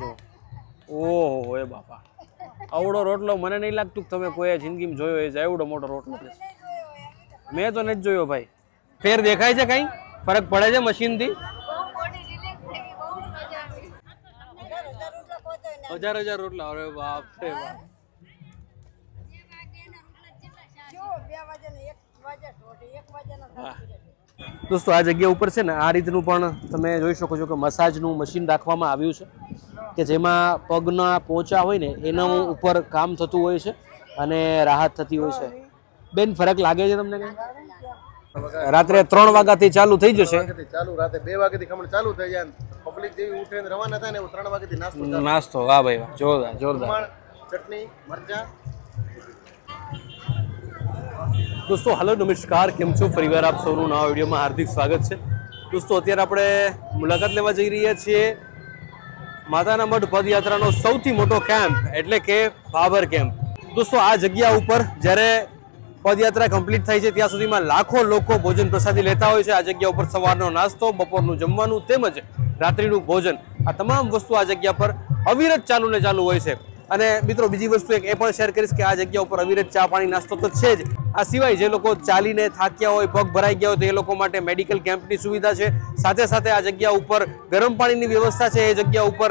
જો ઓહો એ બાપા, આવડો રોટલો મને નહીં લાગતું કે તમે કોઈ જિંદગીમાં જોયો હોય છે. એવડો મોટો રોટલો છે, મેં તો નથી જોયો ભાઈ. ફેર દેખાય છે, કઈ ફરક પડે છે મશીનથી? હજાર હજાર રોટલા, અરે બાપ રે બાપ. દોસ્તો આ જગ્યા ઉપર છે ને આ રીતનું પણ તમે જોઈ શકો છો કે મસાજનું મશીન રાખવામાં આવ્યું છે કે જેમાં પગના પોચા હોય ને એના ઉપર કામ થતું હોય છે અને રાહત થતી હોય છે. બેન ફરક લાગે છે તમને કઈ? રાત્રે 3 વાગ્યાથી ચાલુ થઈ જશે, ચાલુ રાતે 2 વાગ્યાથી ખમણ ચાલુ થઈ જાય. પબ્લિક જેવી ઉઠીને રવાના થાય ને 3 વાગ્યાથી નાસ્તો. વાહ ભાઈ વાહ, જોરદાર જોરદાર. ચટણી મરચા. દોસ્તો હાલો નમસ્કાર, કેમ છો? ફરીવાર આપ સૌનું નવા વિડીયોમાં હાર્દિક સ્વાગત છે. દોસ્તો અત્યારે આપણે મુલાકાત લેવા જઈ રહ્યા છીએ માતાના મઢ પદયાત્રાનો સૌથી મોટો કેમ્પ એટલે કે ભાબર કેમ્પ. દોસ્તો આ જગ્યા ઉપર જ્યારે પદયાત્રા કમ્પ્લીટ થાય છે ત્યાં સુધીમાં લાખો લોકો ભોજન પ્રસાદી લેતા હોય છે. આ જગ્યા ઉપર સવારનો નાસ્તો, બપોરનું જમવાનું તેમજ રાત્રિનું ભોજન, આ તમામ વસ્તુ આ જગ્યા પર અવિરત ચાલુ ને ચાલુ હોય છે. અને મિત્રો બીજી વસ્તુ એક એ પણ શેર કરીશ કે આ જગ્યા ઉપર અવિરત ચા પાણી નાસ્તો તો છે જ. આ સિવાય જે લોકો ચાલીને થાક્યા હોય, પગ ભરાઈ ગયા હોય તો એ લોકો માટે મેડિકલ કેમ્પની સુવિધા છે. સાથે સાથે આ જગ્યા ઉપર ગરમ પાણીની વ્યવસ્થા છે. એ જગ્યા ઉપર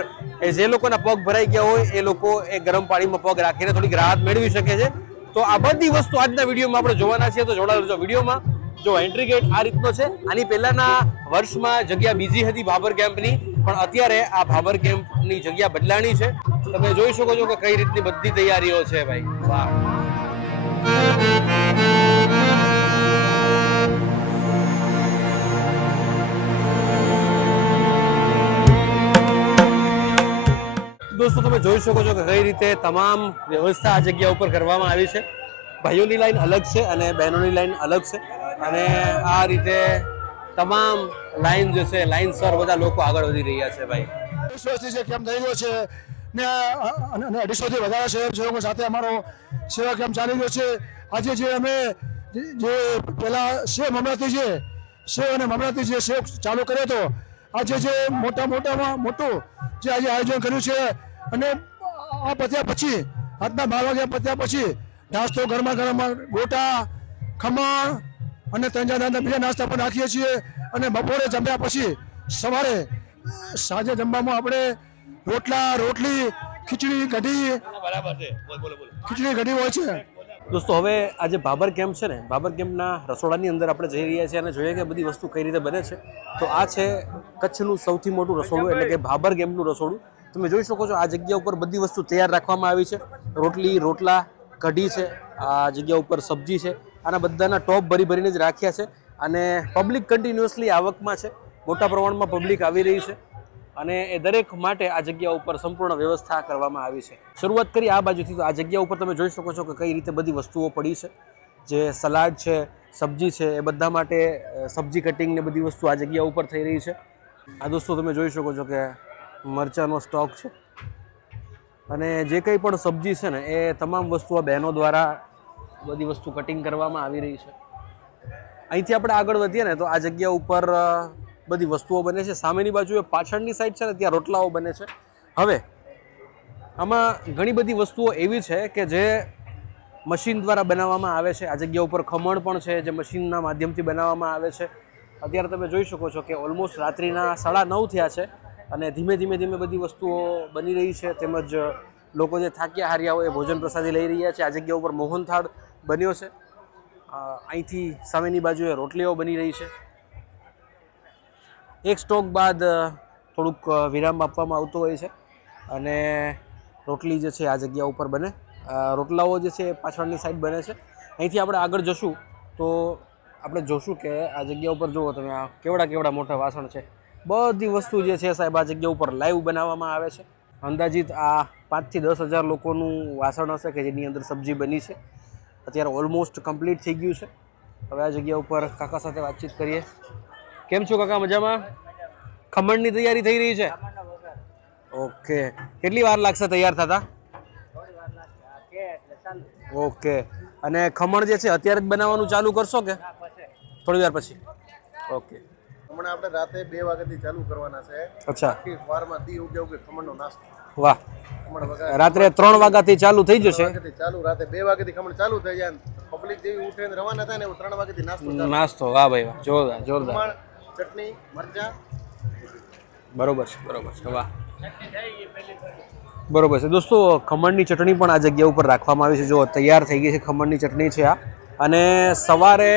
જે લોકોના પગ ભરાઈ ગયા હોય એ લોકો એ ગરમ પાણીમાં પગ રાખીને થોડીક રાહત મેળવી શકે છે. તો આ બધી વસ્તુ આજના વિડીયોમાં આપણે જોવાના છીએ, તો જોડાયેલો છો વિડીયોમાં. જો એન્ટ્રી ગેટ આ રીતનો છે. આની પહેલાના વર્ષમાં જગ્યા બીજી હતી ભાબર કેમ્પની, પણ અત્યારે આ ભાબર કેમ્પની જગ્યા બદલાણી છે. તમે જોઈ શકો છો કે કઈ રીતની બધી તૈયારીઓ છે ભાઈ. વાહ. દોસ્તો તમે જોઈ શકો છો કે કઈ રીતે તમામ વ્યવસ્થા આ જગ્યા ઉપર કરવામાં આવી છે. ભાઈઓની લાઈન અલગ છે અને બહેનોની લાઈન અલગ છે. અને આ રીતે તમામ લાઈન જે છે લાઈનસર બધા લોકો આગળ વધી રહ્યા છે ભાઈ. કેમ થઈ રહ્યો છે ને 250થી વધારે સ્વયંસેવકો સાથે અમારો સેવા કેમ્પ ચાલી રહ્યો છે. આજે જે અમે જે પહેલા સેવ મમરાથી છે, સેવ અને મમરાથી જે સેવ ચાલુ કર્યો હતો, આજે જે મોટું જે આજે આયોજન કર્યું છે. અને આ પત્યા પછી રાતના 12 વાગ્યા પત્યા પછી નાસ્તો ગરમા ગરમ ગોટા, ખમણ અને ત્રણ બીજા નાસ્તા પણ રાખીએ છીએ. અને બપોરે જમ્યા પછી સવારે સાંજે જમવામાં આપણે રોટલી, ખીચડી કઢી હોય છે. દોસ્તો હવે આજે ભાબર કેમ્પ છે ને, ભાબર કેમ્પના રસોડાની અંદર આપણે જઈ રહ્યા છીએ અને જોઈએ કે બધી વસ્તુ કઈ રીતે બને છે. તો આ છે કચ્છનું સૌથી મોટું રસોડું એટલે કે ભાબર કેમ્પનું રસોડું. તમે જોઈ શકો છો આ જગ્યા ઉપર બધી વસ્તુ તૈયાર રાખવામાં આવી છે. રોટલા, કઢી છે, આ જગ્યા ઉપર સબ્જી છે. આના બધાના ટોપ ભરીને જ રાખ્યા છે. અને પબ્લિક કન્ટિન્યુઅસલી આવકમાં છે, મોટા પ્રમાણમાં પબ્લિક આવી રહી છે. અને એ દરેક માટે આ જગ્યા ઉપર સંપૂર્ણ વ્યવસ્થા કરવામાં આવી છે. શરૂઆત કરી આ બાજુથી, તો આ જગ્યા ઉપર તમે જોઈ શકો છો કે કઈ રીતે બધી વસ્તુઓ પડી છે. જે સલાડ છે, સબ્જી છે, એ બધા માટે સબ્જી કટિંગ ને બધી વસ્તુ આ જગ્યા ઉપર થઈ રહી છે. આ દોસ્તો તમે જોઈ શકો છો કે મરચાંનો સ્ટોક છે. અને જે કંઈ પણ સબ્જી છે ને એ તમામ વસ્તુઓ બહેનો દ્વારા બધી વસ્તુ કટિંગ કરવામાં આવી રહી છે. અહીંથી આપણે આગળ વધીએ ને તો આ જગ્યા ઉપર બધી વસ્તુઓ બને છે. સામેની બાજુએ પાછળની સાઈડ છે ને ત્યાં રોટલાઓ બને છે. હવે આમાં ઘણી બધી વસ્તુઓ એવી છે કે જે મશીન દ્વારા બનાવવામાં આવે છે. આ જગ્યા ઉપર ખમણ પણ છે જે મશીનના માધ્યમથી બનાવવામાં આવે છે. અત્યારે તમે જોઈ શકો છો કે ઓલમોસ્ટ રાત્રિના 9:30 થયા છે અને ધીમે ધીમે બધી વસ્તુઓ બની રહી છે. તેમજ લોકો જે થાક્યા હાર્યા હોય એ ભોજન પ્રસાદી લઈ રહ્યા છે. આ જગ્યા ઉપર મોહનથાળ બન્યો છે. અહીંથી સામેની બાજુએ રોટલીઓ બની રહી છે. એક સ્ટોક બાદ થોડુંક વિરામ આપવામાં આવતો હોય છે અને રોટલી જે છે આ જગ્યા ઉપર બને. રોટલાઓ જે છે પાછળની સાઈડ બને છે. અહીંથી આપણે આગળ જશું તો આપણે જોશું કે આ જગ્યા ઉપર જુઓ તમે, આ કેવડા મોટા વાસણ છે. બધી વસ્તુ જે છે સાહેબ આ જગ્યા ઉપર લાઈવ બનાવવામાં આવે છે. અંદાજિત આ 5 થી 10 હજાર લોકોનું વાસણ હશે કે જેની અંદર સબ્જી બની છે. અત્યારે ઓલમોસ્ટ કમ્પ્લીટ થઈ ગયું છે. હવે આ જગ્યા ઉપર કાકા સાથે વાતચીત કરીએ. કેમ છો કાકા, મજામાં? ખમણની તૈયારી થઈ રહી છે? ઓકે. કેટલી વાર લાગશે તૈયાર થતા? ઓકે. અને ખમણ જે છે અત્યારે જ બનાવવાનું ચાલુ કરશો કે થોડી વાર પછી? ઓકે. હમણાં આપણે રાતે 2 વાગ્યાથી ચાલુ કરવાના છે. અચ્છા, આખી વારમાં દી ઉગે ખમણનો નાસ્તો. વાહ. ખમણ વગર રાત્રે 3 વાગ્યાથી ચાલુ થઈ જશે. ચાલુ રાતે 2 વાગ્યાથી ખમણ ચાલુ થઈ જાય. પબ્લિક જેવી ઉઠીને રવાના થાય ને એવું 3 વાગ્યાથી નાસ્તો. નાસ્તો, વાહ ભાઈ વાહ, જોરદાર જોરદાર. ખમણ, ચટણી, મરચા. બરોબર છે, બરોબર છે, વાહ. બરોબર છે દોસ્તો, ખમણની ચટણી પણ આ જગ્યા ઉપર રાખવામાં આવી છે. જો તૈયાર થઈ ગઈ છે ખમણની ચટણી છે આ. અને સવારે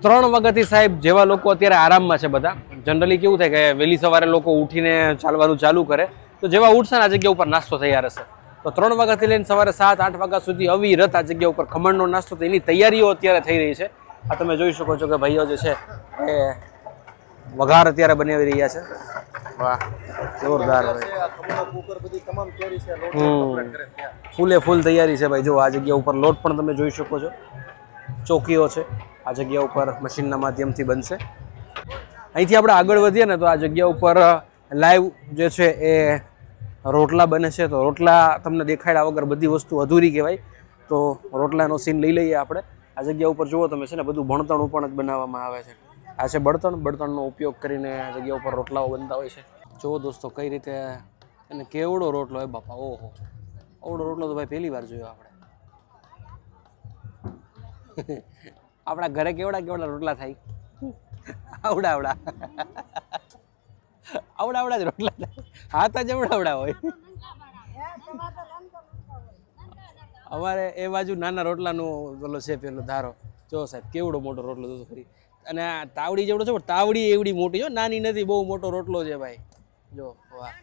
3 વાગ્યાથી સાહેબ જેવા લોકો અત્યારે આરામમાં છે બધા, જનરલી કેવું થાય કે વહેલી સવારે લોકો ઉઠીને ચાલવાનું ચાલુ કરે, તો જેવા ઉઠશે ને આ જગ્યા ઉપર નાસ્તો તૈયાર હશે. તો 3 વાગ્યાથી લઈને સવારે 7-8 વાગ્યા સુધી અવિરત આ જગ્યા ઉપર ખમણનો નાસ્તો, તો એની તૈયારીઓ અત્યારે થઈ રહી છે. આ તમે જોઈ શકો છો કે ભાઈઓ જે છે એ વઘાર અત્યારે બનાવી રહ્યા છે. વાહ, જોરદાર ભાઈ. આ ખમણનો કુકર બધી તમામ તૈયારી છે. લોટ કમ્પ્લીટ કરે ત્યાં. ફૂલે ફૂલ તૈયારી છે ભાઈ. જો આ જગ્યા ઉપર લોટ પણ તમે જોઈ શકો છો, ચોકીઓ છે આ જગ્યા ઉપર, મશીનના માધ્યમથી બનશે. અહીંથી આપણે આગળ વધીએ ને તો આ જગ્યા ઉપર લાઈવ જે છે એ રોટલા બને છે. તો રોટલા તમને દેખાડ્યા વગર બધી વસ્તુ અધૂરી કહેવાય. તો રોટલાનો સીન લઈ લઈએ આપણે. આ જગ્યા ઉપર જુઓ તમે છે ને બધું ભણતણ પણ જ બનાવવામાં આવે છે. આ છે બળતણનો ઉપયોગ કરીને આ જગ્યા ઉપર રોટલાઓ બનતા હોય છે. જુઓ દોસ્તો કઈ રીતે, અને કેવડો રોટલો હે બાપા, ઓહો, આવડો રોટલો તો ભાઈ પહેલી વાર જોયો આપણે. આપણા ઘરે કેવડા કેવડા રોટલા થાય, આવડા આવડા જ રોટલા થાય, હાથ જ એવડા હોય. અમારે એ બાજુ નાના રોટલાનો પેલો છે પેલો ધારો. જો સાહેબ કેવડો મોટો રોટલો જોતો ખરી. અને આ તાવડી જેવડો છે, પણ તાવડી એવડી મોટી, જો નાની નથી, બહુ મોટો રોટલો છે ભાઈ. જો વાહ,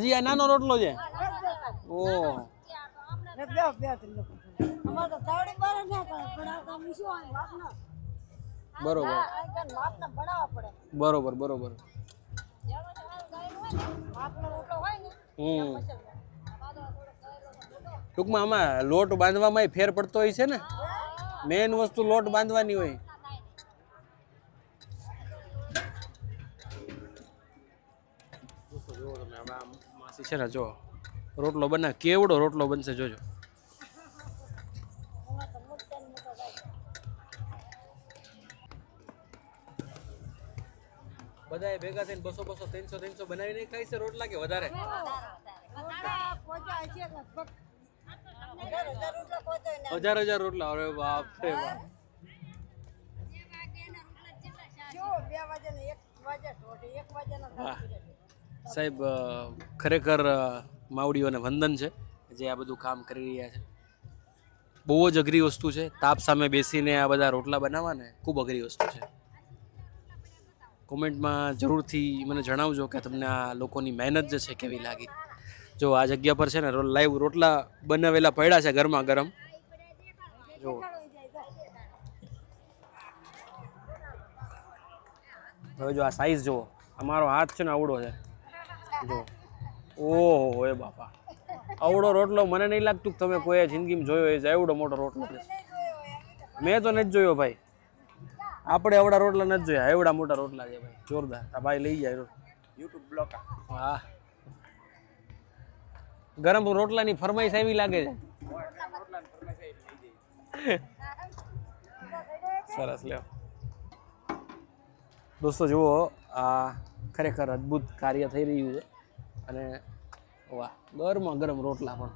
હજી આ નાનો રોટલો છે. ઓહ, બરોબર બરોબર બરોબર. ટૂંકમાં આમાં લોટ બાંધવામાં ફેર પડતો હોય છે ને, મેન વસ્તુ લોટ બાંધવાની હોય. માસી છે ને, જો રોટલો બનાવે, કેવડો રોટલો બનશે જોજો. બધાએ ભેગા થઈને 200 300 બનાવીને ખાય છે રોટલા કે વધારે? 1000 રોટલા. અરે બાપ રે બાપ. સાહેબ ખરેખર માવડીઓને વંદન છે જે આ બધું કામ કરી રહ્યા છે. બહુ જ અઘરી વસ્તુ છે. તાપ સામે બેસીને આ બધા રોટલા બનાવવા ને ખૂબ અઘરી વસ્તુ છે. કોમેન્ટમાં જરૂરથી મને જણાવજો કે તમને આ લોકોની મહેનત જે છે કેવી લાગી. જો આ જગ્યા પર છે ને લાઈવ રોટલા બનાવેલા પડ્યા છે ગરમા ગરમ. જો હવે જો આ સાઈઝ જુઓ, અમારો હાથ છે ને આવડો છે. જો ઓહો એ બાપા, આવડો રોટલો મને નહીં લાગતું કે તમે કોઈ જિંદગીમાં જોયો હોય. એવડો મોટો રોટલો છે, મેં તો નથી જોયો ભાઈ. આપણે આવડા રોટલા નથી જોયા, એવડા મોટા રોટલા છે ભાઈ, જોરદાર. આ ભાઈ લઈ જાય યુટ્યુબ બ્લોગ. હા, ગરમ રોટલાની ફરમાઈશ આવી લાગે છે. સરસ. લ્યો દોસ્તો જુઓ, આ ખરેખર અદ્ભુત કાર્ય થઈ રહ્યું છે. અને વાહ, ગરમા ગરમ રોટલા પણ.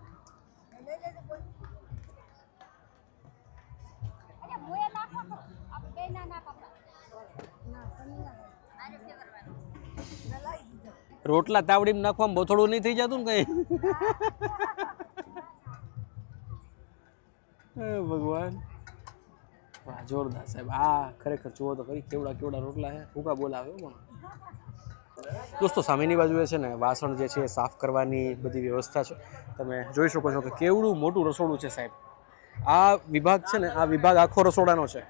રોટલા તાવડીમાં નાખવામાં બહુ થોડું નહીં થઈ જતું ને કઈ? ભગવાન, વાહ જોરદાર સાહેબ. આ ખરેખર જુઓ તો ખરી કેવડા કેવડા રોટલા છે. ભૂકા બોલાવે પણ. દોસ્તો સામેની બાજુએ છે ને વાસણ જે છે એ સાફ કરવાની બધી વ્યવસ્થા છે. તમે જોઈ શકો છો કે કેવડું મોટું રસોડું છે સાહેબ. આ વિભાગ છે ને, આ વિભાગ આખો રસોડાનો છે.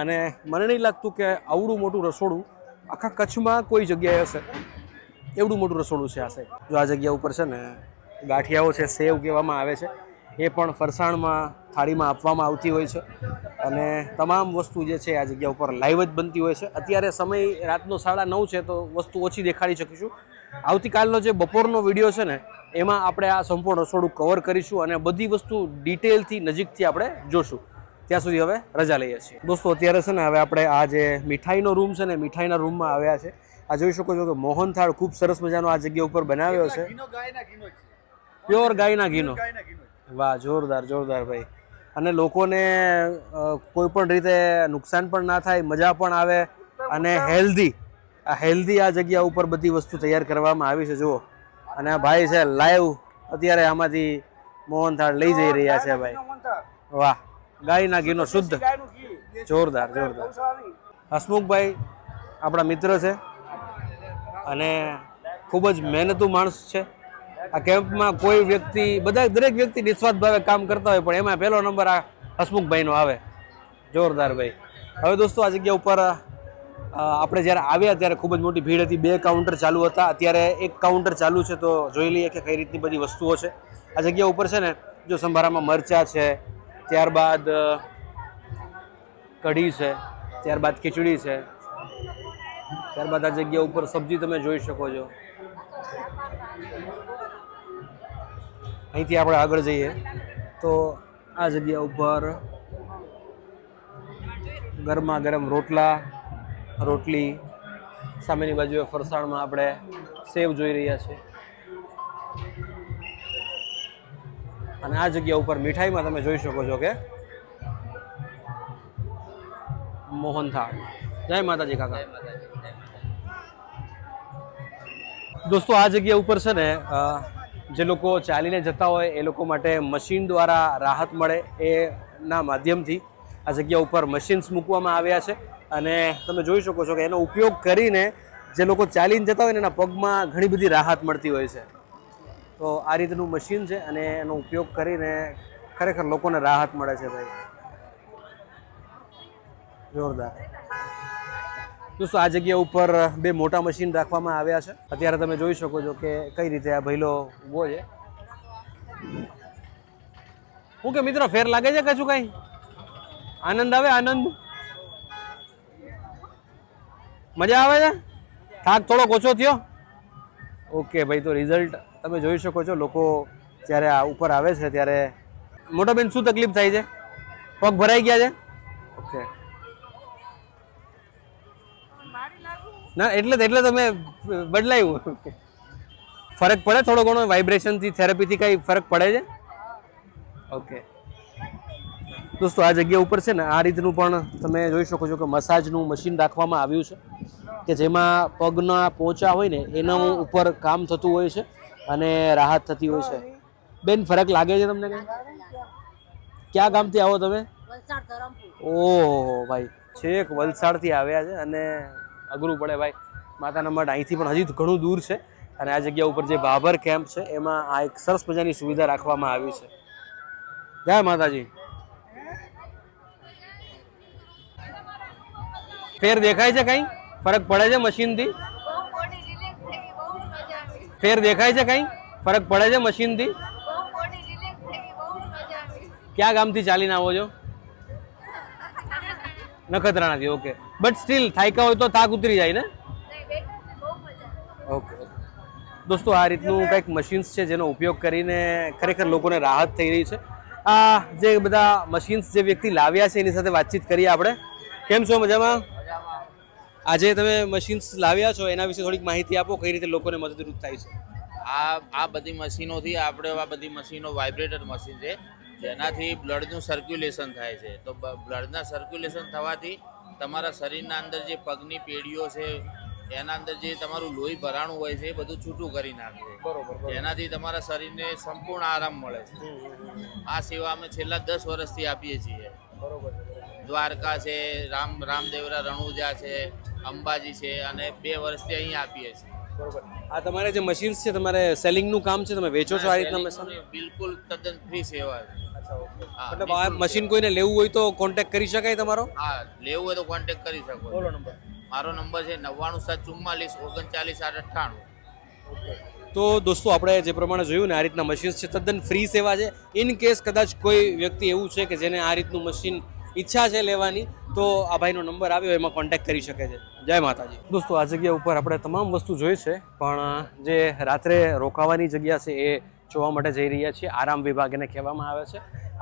અને મને નહીં લાગતું કે આવડું મોટું રસોડું આખા કચ્છમાં કોઈ જગ્યાએ હશે. એવડું મોટું રસોડું છે આ સાહેબ. જો આ જગ્યા ઉપર છે ને ગાંઠિયાઓ છે, સેવ કહેવામાં આવે છે, એ પણ ફરસાણમાં થાળીમાં આપવામાં આવતી હોય છે. અને તમામ વસ્તુ જે છે આ જગ્યા ઉપર લાઈવ જ બનતી હોય છે. અત્યારે સમય રાતનો 9:30 છે તો વસ્તુ ઓછી દેખાડી શકીશું. આવતીકાલનો જે બપોરનો વિડીયો છે ને એમાં આપણે આ સંપૂર્ણ રસોડું કવર કરીશું અને બધી વસ્તુ ડિટેલથી નજીકથી આપણે જોશું. ત્યાં સુધી હવે રજા લઈએ છીએ દોસ્તો. અત્યારે છે ને હવે આપણે આ જે મીઠાઈનો રૂમ છે ને મીઠાઈના રૂમમાં આવ્યા છે. આ જોઈ શકો છો કે મોહનથાળ ખૂબ સરસ મજાનો આ જગ્યા ઉપર બનાવ્યો છે. પ્યોર ગાયના ઘીનો. વાહ, જોરદાર જોરદાર ભાઈ. અને લોકોને કોઈ પણ રીતે નુકસાન પણ ના થાય, મજા પણ આવે અને હેલ્ધી આ જગ્યા ઉપર બધી વસ્તુ તૈયાર કરવામાં આવી છે. જુઓ, અને આ ભાઈ છે લાઈવ અત્યારે આમાંથી મોહનથાળ લઈ જઈ રહ્યા છે ભાઈ. વાહ, ગાયના ઘીનો શુદ્ધ. જોરદાર જોરદાર. હસમુખભાઈ આપણા મિત્ર છે અને ખૂબ જ મહેનતુ માણસ છે. આ કેમ્પમાં કોઈ વ્યક્તિ દરેક વ્યક્તિ નિસ્વાર્થ ભાવે કામ કરતા હોય, પણ એમાં પહેલો નંબર આ હસમુખભાઈનો આવે. જોરદાર ભાઈ. હવે દોસ્તો આ જગ્યા ઉપર આપણે જ્યારે આવ્યા ત્યારે ખૂબ જ મોટી ભીડ હતી. 2 કાઉન્ટર ચાલુ હતા. અત્યારે 1 કાઉન્ટર ચાલુ છે, તો જોઈ લઈએ કે કઈ રીતની બધી વસ્તુઓ છે આ જગ્યા ઉપર. છે ને જો સંભારામાં મરચાં છે, ત્યારબાદ કઢી છે, ત્યારબાદ ખીચડી છે, ત્યારબાદ આ જગ્યા ઉપર સબ્જી તમે જોઈ શકો છો. અહીંથી આપણે આગળ જઈએ તો આ જગ્યા ઉપર ગરમા ગરમ રોટલી, સામેની બાજુએ ફરસાણમાં આપણે સેવ જોઈ રહ્યા છીએ. અને આ જગ્યા ઉપર મીઠાઈમાં તમે જોઈ શકો છો કે મોહનથાળ. જય માતાજી કાકા. દોસ્તો આ જગ્યા ઉપર છે ને જે લોકો ચાલીને જતા હોય એ લોકો માટે મશીન દ્વારા રાહત મળે એના માધ્યમથી આ જગ્યા ઉપર મશીન્સ મૂકવામાં આવ્યા છે. અને તમે જોઈ શકો છો કે એનો ઉપયોગ કરીને જે લોકો ચાલીને જતા હોય ને એના પગમાં ઘણી બધી રાહત મળતી હોય છે. તો આ રીતનું મશીન છે અને એનો ઉપયોગ કરીને ખરેખર લોકોને રાહત મળે છે ભાઈ. જોરદાર. દોસ્તો આ જગ્યા ઉપર 2 મોટા મશીન રાખવામાં આવ્યા છે. અત્યારે તમે જોઈ શકો છો કે કઈ રીતે આ ભઈલો ઊભો છે. હું કે મિત્રો ફેર લાગે છે કશું કઈ? આનંદ આવે? આનંદ મજા આવે છે? થાક થોડોક ઓછો થયો? ઓકે ભાઈ. તો રિઝલ્ટ તમે જોઈ શકો છો. લોકો જ્યારે આ ઉપર આવે છે ત્યારે મોટા બેન શું તકલીફ થાય છે? પગ ભરાઈ ગયા છે? ઓકે. ના એટલે તમે બદલાયું. ફરક પડે થોડો ઘણો? વાઇબ્રેશનથી, થેરાપીથી કઈ ફરક પડે છે? ઓકે દોસ્તો આ જગ્યા ઉપર છે ને આ રીતનું પણ તમે જોઈ શકો છો કે મસાજનું મશીન રાખવામાં આવ્યું છે કે જેમાં પગના પોચા હોય ને એના ઉપર કામ થતું હોય છે અને રાહત થતી હોય છે. બેન ફરક લાગે છે તમને કઈ? ક્યાં ગામથી આવો તમે? ઓહો ભાઈ, છેક વલસાડથી આવ્યા છે અને અઘરું પડે ભાઈ. માતાના મઢ અહીંથી પણ હજી ઘણું દૂર છે. અને આ જગ્યા ઉપર જે બાબર કેમ્પ છે એમાં આ એક સરસ મજાની સુવિધા રાખવામાં આવી છે. જય માતાજી. ફેર દેખાય છે કઈ? ફરક પડે છે મશીનથી? ફેર દેખાય છે કઈ? ફરક પડે છે મશીનથી? ક્યાં ગામથી ચાલીને આવો છો? નખત્રાણાથી. ઓકે. બટ સ્ટીલ થાક્યા હોય તો થાક ઉતરી જાય ને? ઓકે દોસ્તો આ રીતનું કંઈક મશીન્સ છે જેનો ઉપયોગ કરીને ખરેખર લોકોને રાહત થઈ રહી છે. આ જે બધા મશીન્સ જે વ્યક્તિ લાવ્યા છે એની સાથે વાતચીત કરીએ આપણે. કેમ છો? મજામાં? આજે તમે મશીન્સ લાવ્યા છો એના વિશે થોડીક માહિતી આપો, કઈ રીતે લોકોને મદદરૂપ થાય છે? આ બધી મશીનોથી આપણે આ બધી મશીનો વાઇબ્રેટર મશીન છે જેનાથી બ્લડનું સર્ક્યુલેશન થાય છે. તો બ્લડના સર્ક્યુલેશન થવાથી તમારા શરીરના અંદર જે પગની પેઢીઓ છે એના અંદર જે તમારું લોહી ભરાણું હોય છે એ બધું છૂટું કરી નાખે છે. બરોબર. જેનાથી તમારા શરીરને સંપૂર્ણ આરામ મળે છે. આ સેવા અમે છેલ્લા 10 વર્ષથી આપીએ છીએ. બરોબર. દ્વારકા છે, રામદેવરા રણુજા છે, અંબાજી છે અને 2 વર્ષથી અહીંયા આપીએ છીએ. બરોબર. આ તમારે જે મશીન્સ છે તમારે સેલિંગનું કામ છે, તમે વેચો છો આ રીતના મશીન? બિલકુલ તદ્દન ફ્રી સેવા છે. મતલબ આ મશીન કોઈને લેવું હોય તો કોન્ટેક્ટ કરી શકાય તમારો? હા, લેવું હોય તો કોન્ટેક્ટ કરી શકો. બોલો નંબર. મારો નંબર છે 9774393898. તો દોસ્તો આપણે જે પ્રમાણે જોયું ને આ રીતના મશીન્સ છે, તદ્દન ફ્રી સેવા છે. ઇન કેસ કદાચ કોઈ વ્યક્તિ એવું છે કે જેને આ રીતનું મશીન ઈચ્છા છે લેવાની તો આ ભાઈનો નંબર આવ્યો એમાં કોન્ટેક્ટ કરી શકે છે. જય માતાજી. દોસ્તો આ જગ્યા ઉપર આપણે તમામ વસ્તુ જોઈ છે, પણ જે રાત્રે રોકાવાની જગ્યા છે એ જોવા માટે જઈ રહ્યા છીએ. આરામ વિભાગ એને કહેવામાં આવે છે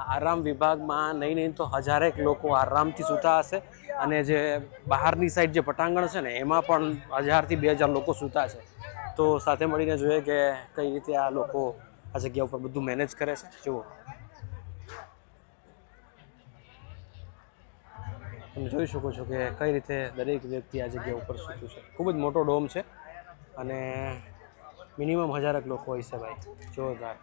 આરામ વિભાગમાં નહીં તો હજારેક લોકો આરામથી સૂતા હશે અને જે બહારની સાઈડ જે પટાંગણ છે ને એમાં પણ 1000થી 2000 લોકો સૂતા છે. તો સાથે મળીને જોઈએ કે કઈ રીતે આ લોકો આ જગ્યા ઉપર બધું મેનેજ કરે છે. જુઓ, તમે જોઈ શકો છો કે કઈ રીતે દરેક વ્યક્તિ આ જગ્યા ઉપર સૂતું છે. ખૂબ જ મોટો ડોમ છે અને મિનિમમ 1000 લોકો હોય છે ભાઈ. જોરદાર.